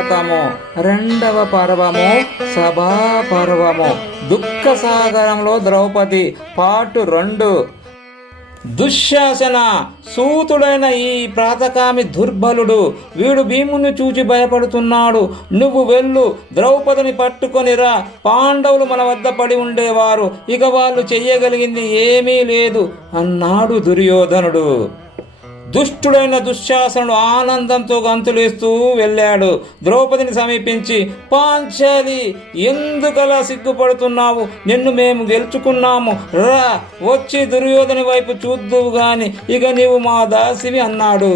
మహాభారతము రెండవ పర్వము సభా పర్వము దుఃఖ సాగరంలో ద్రౌపది పార్ట్ 2. దుశ్శాసన సూతుడైన ఈ ప్రాతకామి దుర్బలుడు, వీడు భీముని చూచి భయపడుతున్నాడు. నువ్వు వెళ్ళు, ద్రౌపదిని పట్టుకొనిరా. పాండవులు మన వద్ద పడి ఉండేవారు, ఇక వాళ్ళు చెయ్యగలిగింది ఏమీ లేదు అన్నాడు దుర్యోధనుడు. దుష్టుడైన దుశ్శాసనుడు ఆనందంతో గంతులేస్తూ వెళ్ళాడు. ద్రౌపదిని సమీపించి, పాంచాలి, ఎందుకలా సిగ్గుపడుతున్నావు? నిన్ను మేము గెలుచుకున్నాము, రా వచ్చి దుర్యోధని వైపు చూద్దువు గాని, ఇక నీవు మా దాసివి అన్నాడు.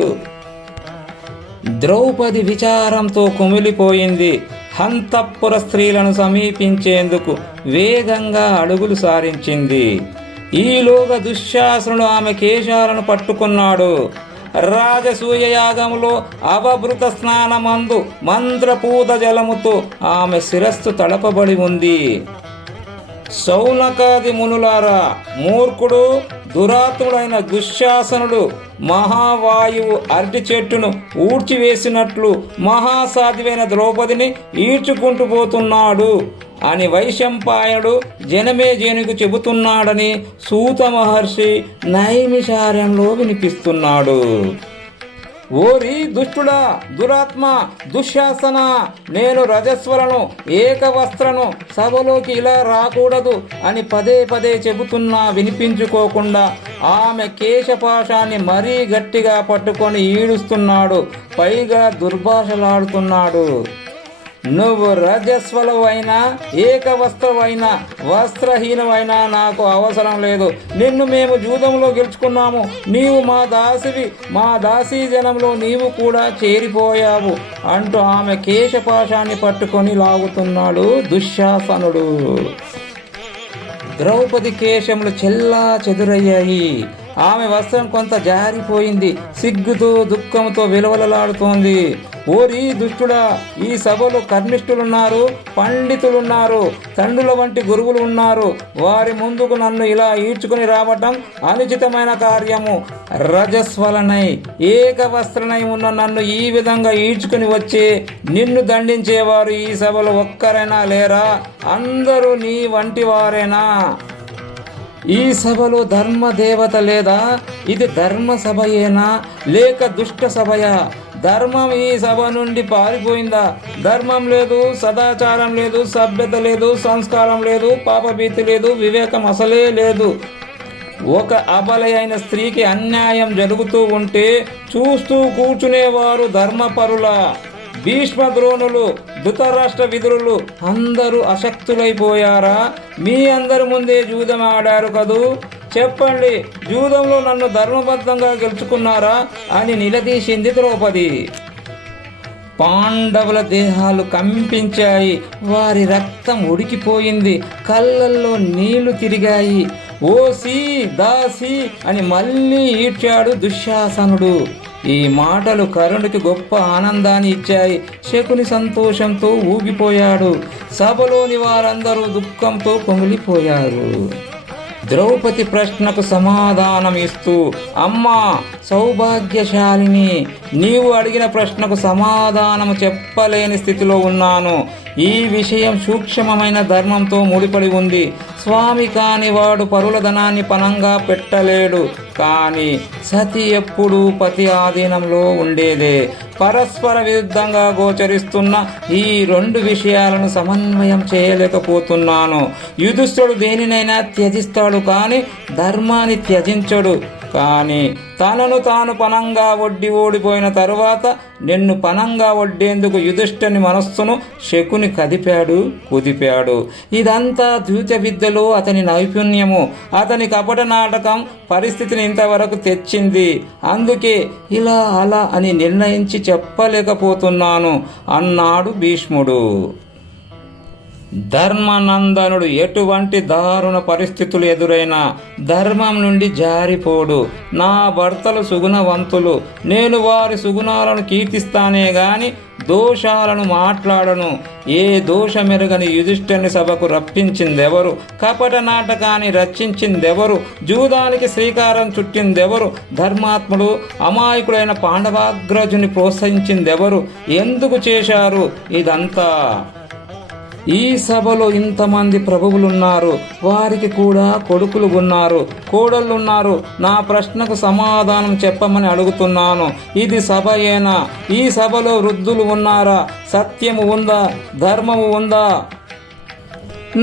ద్రౌపది విచారంతో కుమిలిపోయింది. హంతఃపుర స్త్రీలను సమీపించేందుకు వేగంగా అడుగులు సారించింది. ఈలోగా దుశ్శాసనుడు ఆమె కేశాలను పట్టుకున్నాడు. రాజసూయ యాగములో అవభృత స్నానమందు మంత్రపూత జలముతో ఆమె శిరస్సు తడపబడి ఉంది. సౌనకాది మునులారా, మూర్ఖుడు దురాత్ముడైన దుశ్శాసనుడు మహావాయువు అరటి చెట్టును ఊడ్చివేసినట్లు మహాసాధ్యమైన ద్రౌపదిని ఈడ్చుకుంటూ పోతున్నాడు అని వైశంపాయనుడు జనమేజయునికి చెబుతున్నాడని సూత మహర్షి నైమిషారణ్యంలో వినిపిస్తున్నాడు. ఓరి దుష్టుడా, దురాత్మ, దుశ్శాసన, నేను రజస్వలను, ఏకవస్త్రను, సభలోకి ఇలా రాకూడదు అని పదే పదే చెబుతున్నా వినిపించుకోకుండా ఆమె కేశపాశాన్ని మరీ గట్టిగా పట్టుకొని ఈడుస్తున్నాడు. పైగా దుర్భాషలాడుతున్నాడు. నువ్వు రజస్వలవైనా, ఏకవస్త్రవైనా, వస్త్రహీనమైనా నాకు అవసరం లేదు. నిన్ను మేము జూదంలో గెలుచుకున్నాము. నీవు మా దాసివి, మా దాసీ జనంలో నీవు కూడా చేరిపోయావు అంటూ ఆమె కేశపాశాన్ని పట్టుకొని లాగుతున్నాడు దుశ్శాసనుడు. ద్రౌపది కేశములు చెల్లా చెదురయ్యాయి. ఆమె వస్త్రం కొంత జారిపోయింది. సిగ్గుతో దుఃఖంతో విలవలలాడుతోంది. ఓరి దుష్టుడా, ఈ సభలో కర్ణిష్ఠులున్నారు, పండితులున్నారు, తండ్రుల వంటి గురువులు ఉన్నారు. వారి ముందుకు నన్ను ఇలా ఈడ్చుకుని రావటం అనుచితమైన కార్యము. రజస్వలనై, ఏకవస్త్రనై ఉన్న నన్ను ఈ విధంగా ఈడ్చుకుని వచ్చే నిన్ను దండించేవారు ఈ సభలో ఒక్కరైనా లేరా? అందరూ నీ వంటి వారేనా? ఈ సభలో ధర్మదేవత లేదా? ఇది ధర్మ సభయేనా లేక దుష్ట సభయా? ధర్మం ఈ సభ నుండి పారిపోయిందా? ధర్మం లేదు, సదాచారం లేదు, సభ్యత లేదు, సంస్కారం లేదు, పాపభీతి లేదు, వివేకం అసలే లేదు. ఒక అబల అయిన స్త్రీకి అన్యాయం జరుగుతూ ఉంటే చూస్తూ కూర్చునేవారు ధర్మపరుల? భీష్మ ద్రోణులు, ధృతరాష్ట్ర విదురులు అందరూ అశక్తులైపోయారా? మీ అందరి ముందే జూదం ఆడారు కదూ. చెప్పండి, జూదంలో నన్ను ధర్మబద్ధంగా గెలుచుకున్నారా అని నిలదీసింది ద్రౌపది. పాండవుల దేహాలు కంపించాయి. వారి రక్తం ఉడికిపోయింది. కళ్ళల్లో నీళ్లు తిరిగాయి. ఓసి దాసి అని మళ్ళీ ఈడ్చాడు దుశ్శాసనుడు. ఈ మాటలు కరుణుడికి గొప్ప ఆనందాన్ని ఇచ్చాయి. శకుని సంతోషంతో ఊగిపోయాడు. సభలోని వారందరూ దుఃఖంతో కుమిలిపోయారు. ద్రౌపది ప్రశ్నకు సమాధానం ఇస్తూ, అమ్మా సౌభాగ్యశాలిని, నీవు అడిగిన ప్రశ్నకు సమాధానము చెప్పలేని స్థితిలో ఉన్నాను. ఈ విషయం సూక్ష్మమైన ధర్మంతో ముడిపడి ఉంది. స్వామి కాని వాడు పరుల ధనాన్ని పణంగా పెట్టలేడు. కానీ సతి ఎప్పుడూ పతి ఆధీనంలో ఉండేదే. పరస్పర విరుద్ధంగా గోచరిస్తున్న ఈ రెండు విషయాలను సమన్వయం చేయలేకపోతున్నాను. యుధిష్ఠుడు దేనినైనా త్యజిస్తాడు కానీ ధర్మాన్ని త్యజించడు. కానీ తనను తాను పణంగా ఒడ్డి ఓడిపోయిన తరువాత నిన్ను పణంగా ఒడ్డేందుకు యుధిష్ఠుని మనస్సును శకుని కుదిపాడు. ఇదంతా ద్యూత విద్యలో అతని నైపుణ్యము. అతని కపట నాటకం పరిస్థితిని ఇంతవరకు తెచ్చింది. అందుకే ఇలా అలా అని నిర్ణయించి చెప్పలేకపోతున్నాను అన్నాడు భీష్ముడు. ధర్మనందనుడు ఎటువంటి దారుణ పరిస్థితులు ఎదురైనా ధర్మం నుండి జారిపోడు. నా భర్తలు సుగుణవంతులు, నేను వారి సుగుణాలను కీర్తిస్తానే గాని దోషాలను మాట్లాడను. ఏ దోషమెరగని యుధిష్ఠిరుని సభకు రప్పించిందెవరు? కపట నాటకాన్ని రచించిందెవరు? జూదానికి శ్రీకారం చుట్టిందెవరు? ధర్మాత్ముడు అమాయకుడైన పాండవాగ్రజుని ప్రోత్సహించిందెవరు? ఎందుకు చేశారు ఇదంతా? ఈ సభలో ఇంతమంది ప్రభువులున్నారు, వారికి కూడా కొడుకులు ఉన్నారు, కోడళ్ళున్నారు. నా ప్రశ్నకు సమాధానం చెప్పమని అడుగుతున్నాను. ఇది సభయేనా? ఈ సభలో వృద్ధులు ఉన్నారా? సత్యము ఉందా? ధర్మము ఉందా?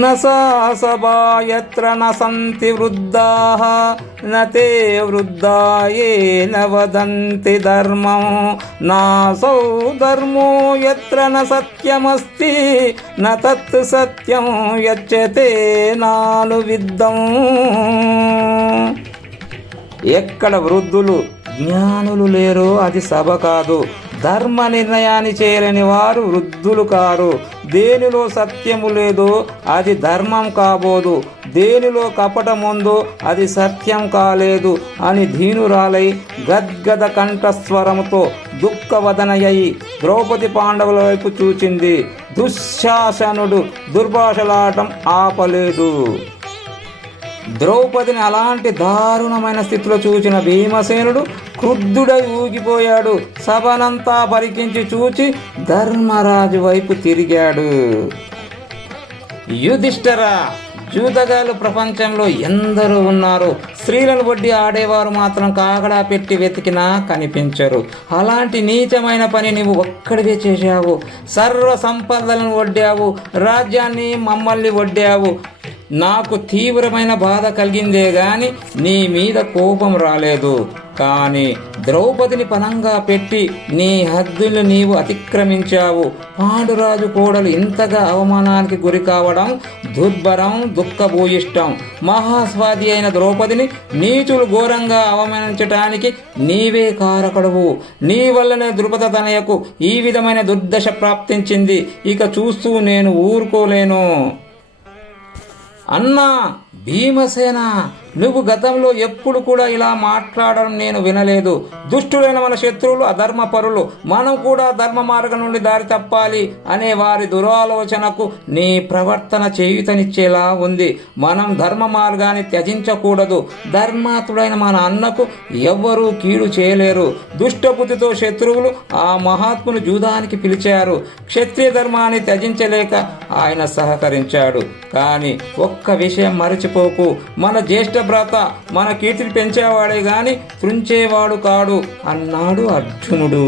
న సా సభా యత్ర న సంతి వృద్ధాః న తే వృద్ధా యేన వదంతి ధర్మం నాసౌ ధర్మో యత్ర న సత్యమస్తి న తత్ సత్యం యచ్యతే నాను విద్దం. ఎక్కడ వృద్ధులు జ్ఞానులు లేరో అది సభ కాదు. ధర్మ నిర్ణయాన్ని చేయలేని వారు వృద్ధులు కారు. దేనిలో సత్యము లేదో అది ధర్మం కాబోదు, దేనిలో కపటం ఉందో అది సత్యం కాలేదు అని ధీనురాలై గద్గద కంఠస్వరముతో దుఃఖవదనయ్యి ద్రౌపది పాండవుల వైపు చూచింది. దుశ్శాసనుడు దుర్భాషలాటం ఆపలేదు. ద్రౌపదిని అలాంటి దారుణమైన స్థితిలో చూచిన భీమసేనుడు క్రుద్ధుడై ఊగిపోయాడు. సభనంతా పరికించి చూచి ధర్మరాజు వైపు తిరిగాడు. యుధిష్ఠిరా, జూదగాళ్ళు ప్రపంచంలో ఎందరో ఉన్నారు. స్త్రీలను వడ్డీ ఆడేవారు మాత్రం కాగడా పెట్టి వెతికినా కనిపించరు. అలాంటి నీచమైన పని నువ్వు ఒక్కడివే చేశావు. సర్వ సంపదలను వడ్డావు, రాజ్యాన్ని మమ్మల్ని వడ్డావు. నాకు తీవ్రమైన బాధ కలిగిందే గాని నీ మీద కోపం రాలేదు. కానీ ద్రౌపదిని పనంగా పెట్టి నీ హద్దులు నీవు అతిక్రమించావు. పాండురాజు కోడలు ఇంతగా అవమానానికి గురి కావడం దుర్భరం, దుఃఖభూయిష్టం. మహాస్వాది అయిన ద్రౌపదిని నీచులు ఘోరంగా అవమానించటానికి నీవే కారకుడవు. నీ వల్లనే ద్రుపద తనయకు ఈ విధమైన దుర్దశ ప్రాప్తించింది. ఇక చూస్తూ నేను ఊరుకోలేను. అన్నా భీమసేన, నువ్వు గతంలో ఎప్పుడు కూడా ఇలా మాట్లాడడం నేను వినలేదు. దుష్టులైన మన శత్రువులు అధర్మపరులు, మనం కూడా ధర్మ మార్గం నుండి దారి తప్పాలి అనే వారి దురాలోచనకు నీ ప్రవర్తన చేయుతనిచ్చేలా ఉంది. మనం ధర్మ మార్గాన్ని త్యజించకూడదు. ధర్మాతుడైన మన అన్నకు ఎవ్వరూ కీడు చేయలేరు. దుష్టబుద్ధితో శత్రువులు ఆ మహాత్మును జూదానికి పిలిచారు. క్షత్రియ ధర్మాన్ని త్యజించలేక ఆయన సహకరించాడు. కానీ ఒక్క విషయం మరచిపోకు, మన జ్యేష్ఠ భ్రాత మన కీర్తిని పెంచేవాడే గాని త్రుంచేవాడు కాడు అన్నాడు అర్జునుడు.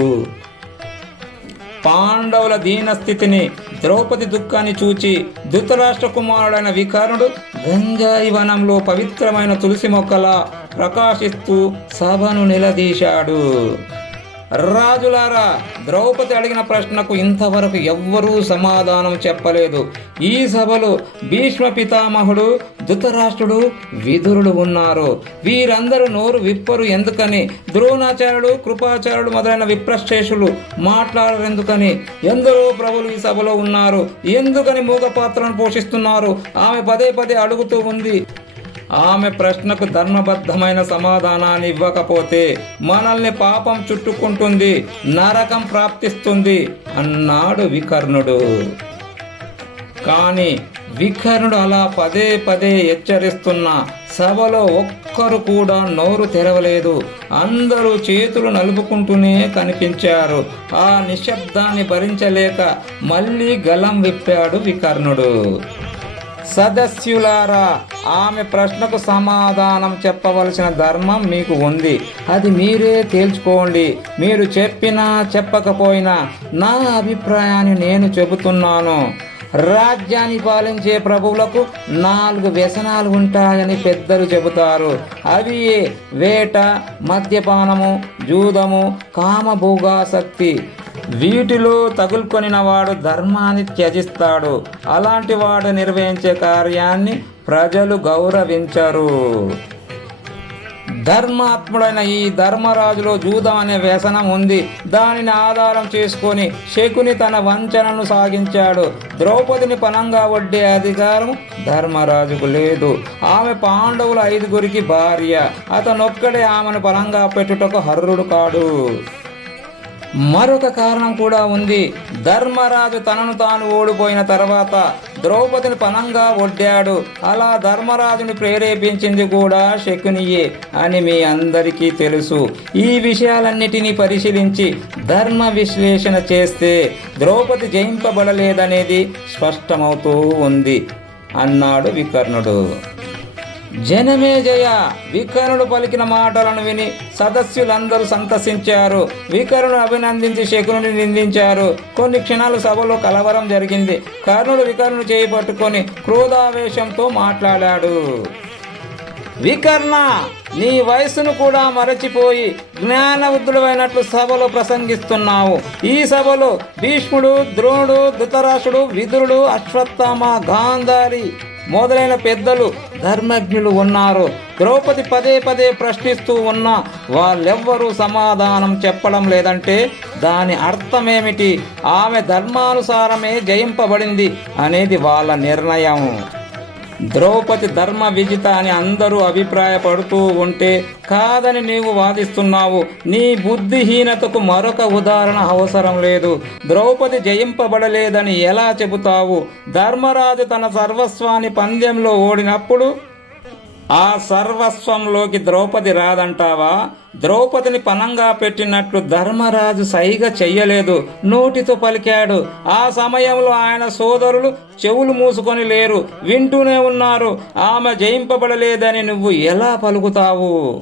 పాండవుల దీనస్థితిని, ద్రౌపది దుఃఖాన్ని చూచి ధృతరాష్ట్ర కుమారుడైన వికర్ణుడు గంజాయి వనంలో పవిత్రమైన తులసి మొక్కలా ప్రకాశిస్తూ సభను నిలదీశాడు. రాజులారా, ద్రౌపది అడిగిన ప్రశ్నకు ఇంతవరకు ఎవ్వరూ సమాధానం చెప్పలేదు. ఈ సభలో భీష్మ పితామహుడు, ధృతరాష్ట్రుడు, విదురుడు ఉన్నారు. వీరందరూ నోరు విప్పరు ఎందుకని? ద్రోణాచార్యుడు, కృపాచార్యుడు మొదలైన విప్రశ్రేషులు మాట్లాడరెందుకని? ఎందరో ప్రభులు ఈ సభలో ఉన్నారు, ఎందుకని మూగ పాత్రను పోషిస్తున్నారు? ఆమె పదే పదే అడుగుతూ ఉంది. ఆమె ప్రశ్నకు ధర్మబద్ధమైన సమాధానాన్ని ఇవ్వకపోతే మనల్ని పాపం చుట్టుకుంటుంది, నరకం ప్రాప్తిస్తుంది అన్నాడు వికర్ణుడు. కానీ వికర్ణుడు అలా పదే పదే హెచ్చరిస్తున్న సభలో ఒక్కరు కూడా నోరు తెరవలేదు. అందరూ చేతులు నలుపుకుంటూనే కనిపించారు. ఆ నిశ్శబ్దాన్ని భరించలేక మళ్ళీ గలం విప్పాడు వికర్ణుడు. సదస్యులారా, ఆమె ప్రశ్నకు సమాధానం చెప్పవలసిన ధర్మం మీకు ఉంది. అది మీరే తేల్చుకోండి. మీరు చెప్పినా చెప్పకపోయినా నా అభిప్రాయాన్ని నేను చెబుతున్నాను. రాజ్యాన్ని పాలించే ప్రభువులకు 4 వ్యసనాలు ఉంటాయని పెద్దలు చెబుతారు. అవి వేట, మద్యపానము, జూదము, కామభోగాసక్తి. వీటిలో తగులుకొనిన వాడు ధర్మాన్ని త్యజిస్తాడు. అలాంటి వాడు నిర్వహించే కార్యాన్ని ప్రజలు గౌరవించరు. ధర్మాత్ముడైన ఈ ధర్మరాజులో జూదం అనే వ్యసనం ఉంది. దానిని ఆధారం చేసుకొని శకుని తన వంచనను సాగించాడు. ద్రౌపదిని పనంగా వడ్డే అధికారం ధర్మరాజుకు లేదు. ఆమె పాండవుల 5గురికి భార్య. అతనొక్కడే ఆమెను పనంగా పెట్టుటకు అర్హుడు కాడు. మరొక కారణం కూడా ఉంది. ధర్మరాజు తనను తాను ఓడిపోయిన తర్వాత ద్రౌపదిని పణంగా ఒడ్డాడు. అలా ధర్మరాజుని ప్రేరేపించింది కూడా శకునియే అని మీ అందరికీ తెలుసు. ఈ విషయాలన్నిటినీ పరిశీలించి ధర్మ విశ్లేషణ చేస్తే ద్రౌపది జయింపబడలేదనేది స్పష్టమవుతూ ఉంది అన్నాడు వికర్ణుడు. జనమేజయ వికర్ణుడు పలికిన మాటలను విని సదస్యులందరూ సంతసించారు. వికర్ణుడు అభినందించి శకునుని నిందించారు. కొన్ని క్షణాలు సభలో కలవరం జరిగింది. కర్ణుడు వికర్ణుడు చేయి పట్టుకొని క్రోధావేశంతో మాట్లాడాడు. వికర్ణ, నీ వయస్సును కూడా మరచిపోయి జ్ఞానవృద్ధుడైనట్లు సభలో ప్రసంగిస్తున్నావు. ఈ సభలో భీష్ముడు, ద్రోణుడు, ధృతరాష్ట్రుడు, విదురుడు, అశ్వత్థామ, గాంధారి మొదలైన పెద్దలు ధర్మజ్ఞులు ఉన్నారు. ద్రౌపది పదే పదే ప్రశ్నిస్తూ ఉన్నా వాళ్ళెవ్వరూ సమాధానం చెప్పడం లేదంటే దాని అర్థమేమిటి? ఆమె ధర్మానుసారమే జయింపబడింది అనేది వాళ్ళ నిర్ణయం. ద్రౌపది ధర్మ విజిత అని అందరూ అభిప్రాయపడుతూ ఉంటే కాదని నీవు వాదిస్తున్నావు. నీ బుద్ధిహీనతకు మరొక ఉదాహరణ అవసరం లేదు. ద్రౌపది జయింపబడలేదని ఎలా చెబుతావు? ధర్మరాజు తన సర్వస్వాన్ని పందెంలో ఓడినప్పుడు ఆ సర్వస్వంలోకి ద్రౌపది రాదంటావా? ద్రౌపదిని పణంగా పెట్టినట్లు ధర్మరాజు సైగ చెయ్యలేదు, నోటితో పలికాడు. ఆ సమయంలో ఆయన సోదరులు చెవులు మూసుకొని లేరు, వింటూనే ఉన్నారు. ఆమె జయింపబడలేదని నువ్వు ఎలా పలుకుతావు?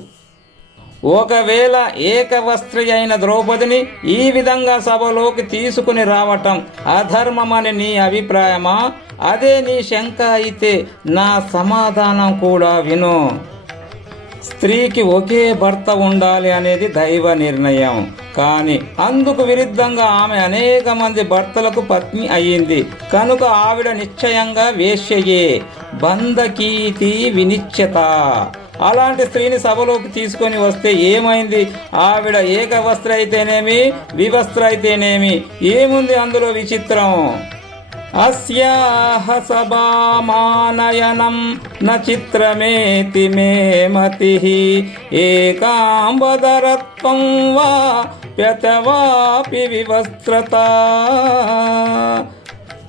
ఒకవేళ ఏకవస్త్రి అయిన ద్రౌపదిని ఈ విధంగా సభలోకి తీసుకుని రావటం అధర్మమని నీ అభిప్రాయమా? అదే నీ శంక అయితే నా సమాధానం కూడా విను. స్త్రీకి ఒకే భర్త ఉండాలి అనేది దైవ నిర్ణయం. కానీ అందుకు విరుద్ధంగా ఆమె అనేక మంది భర్తలకు పత్ని అయ్యింది కనుక ఆవిడ నిశ్చయంగా వేశ్యయే. బంధకీతి వినిశ్చత. అలాంటి స్త్రీని సభలోకి తీసుకొని వస్తే ఏమైంది? ఆవిడ ఏకవస్త్ర అయితేనేమి, వివస్త్ర అయితేనేమి, ఏముంది అందులో విచిత్రం? అస్యాహ సభామానయనం న చిత్రమేతి మే మతిః ఏకాంబదరత్వం వా ప్యతవాపి వివస్త్రత.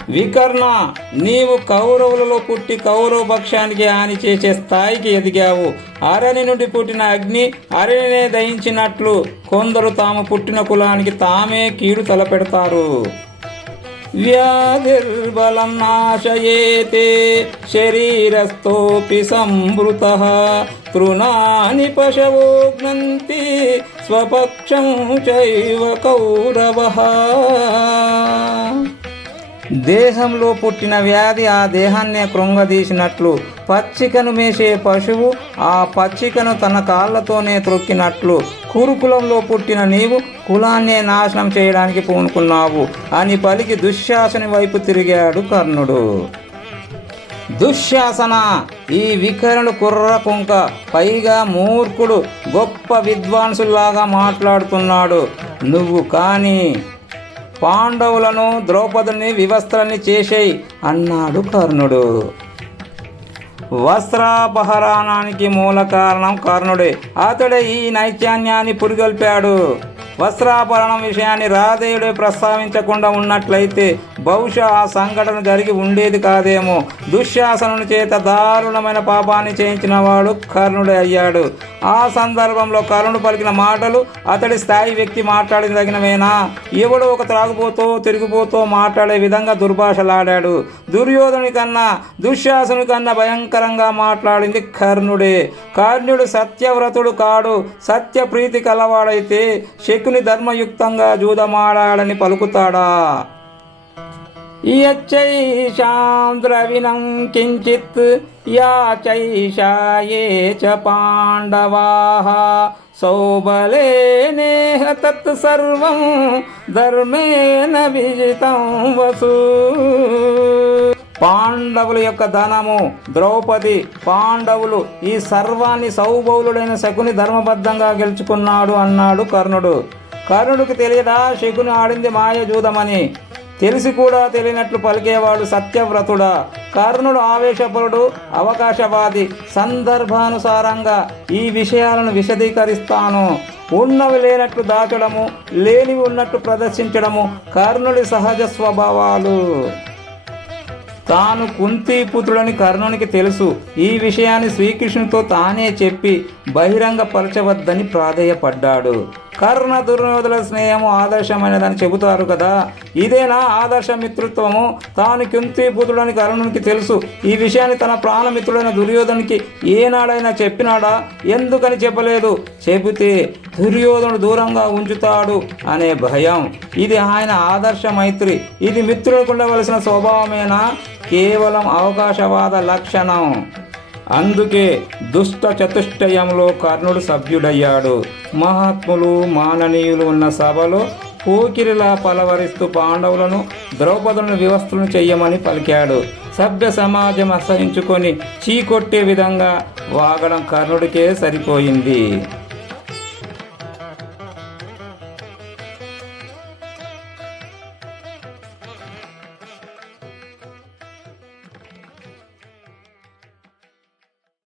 వికర్ణ, నీవు కౌరవులలో పుట్టి కౌరవ పక్షానికి హాని చేసే స్థాయికి ఎదిగావు. అరణి నుండి పుట్టిన అగ్ని అరణినే దహించినట్లు కొందరు తాము పుట్టిన కులానికి తామే కీడు తలపెడతారు. వ్యాధిర్బలం నాశయేతే శరీరస్థోపి సంభృతః తృణాని పశవో ఘ్నంతి స్వపక్షం చైవ కౌరవః. దేహంలో పుట్టిన వ్యాధి ఆ దేహాన్నే కృంగదీసినట్లు పచ్చికను మేసే పశువు ఆ పచ్చికను తన కాళ్ళతోనే త్రొక్కినట్లు కురుకులంలో పుట్టిన నీవు కులాన్నే నాశనం చేయడానికి పూనుకున్నావు అని పలికి దుశ్శాసని వైపు తిరిగాడు కర్ణుడు. దుశ్శాసన, ఈ వికర్ణుడు కుర్ర కుంక, పైగా మూర్ఖుడు, గొప్ప విద్వాంసుల్లాగా మాట్లాడుతున్నాడు. నువ్వు కానీ పాండవులను ద్రౌపదిని వివస్త్రాన్ని చేసేయి అన్నాడు కర్ణుడు. వస్త్రాపహరణానికి మూల కారణం కర్ణుడే. అతడే ఈ నైత్యాన్యాన్ని పురిగొల్పాడు. వస్త్రాపహరణం విషయాన్ని రాధేయుడే ప్రస్తావించకుండా ఉన్నట్లయితే బహుశా ఆ సంఘటన జరిగి ఉండేది కాదేమో. దుశ్శాసనుని చేత దారుణమైన పాపాన్ని చేయించిన వాడు కర్ణుడే అయ్యాడు. ఆ సందర్భంలో కర్ణుడు పలికిన మాటలు అతడి స్థాయి వ్యక్తి మాట్లాడదగినవేనా? ఎవడో ఒక త్రాగుపోతో తిరిగిపోతూ మాట్లాడే విధంగా దుర్భాషలాడాడు. దుర్యోధనుని కన్నా దుశ్శాసనుని కన్నా భయంకరంగా మాట్లాడింది కర్ణుడే. కర్ణుడు సత్యవ్రతుడు కాడు. సత్యప్రీతి కలవాడైతే శకుని ధర్మయుక్తంగా జూదమాడాడని పలుకుతాడా? యచ్చైషాం ద్రవిణం కించిత్ యాచైషా యే చ పాండవాః సౌబలేనేహ తత్ సర్వం ధర్మేణ విజితం వసు. పాండవుల యొక్క ధనము, ద్రౌపది, పాండవులు ఈ సర్వాన్ని సౌబౌలుడైన శకుని ధర్మబద్ధంగా గెలుచుకున్నాడు అన్నాడు కర్ణుడు. కర్ణుడికి తెలియదా శకుని ఆడింది మాయ జూదమని? తెలిసి కూడా తెలియనట్లు పలికేవాడు సత్యవ్రతుడా? కర్ణుడు ఆవేశపరుడు, అవకాశవాది. సందర్భానుసారంగా ఈ విషయాలను విశదీకరిస్తాను. ఉన్నవి లేనట్లు దాచడము, లేనివి ఉన్నట్లు ప్రదర్శించడము కర్ణుడి సహజ స్వభావాలు. తాను కుంతీపుత్రుడని కర్ణునికి తెలుసు. ఈ విషయాన్ని శ్రీకృష్ణునితో తానే చెప్పి బహిరంగపరచవద్దని ప్రాధేయపడ్డాడు. కర్ణ దుర్యోధన స్నేహము ఆదర్శమైనదని చెబుతారు కదా, ఇదేనా ఆదర్శ మిత్రత్వము? తాను కుంతీపుత్రుడని కర్ణునికి తెలుసు. ఈ విషయాన్ని తన ప్రాణమిత్రుడైన దుర్యోధనునికి ఏనాడైనా చెప్పినాడా? ఎందుకని చెప్పలేదు? చెబితే దుర్యోధనుడు దూరంగా ఉంచుతాడు అనే భయం. ఇది ఆయన ఆదర్శ మైత్రి. ఇది మిత్రులకు ఉండవలసిన స్వభావమేనా? కేవలం అవకాశవాద లక్షణం. అందుకే దుష్ట చతుష్టయంలో కర్ణుడు సభ్యుడయ్యాడు. మహాత్ములు మాననీయులు ఉన్న సభలో పోకిరిలా పలవరిస్తూ పాండవులను, ద్రౌపదులను వ్యవస్థలను చెయ్యమని పలికాడు. సభ్య సమాజం అసహించుకొని చీకొట్టే విధంగా వాగడం కర్ణుడికే సరిపోయింది.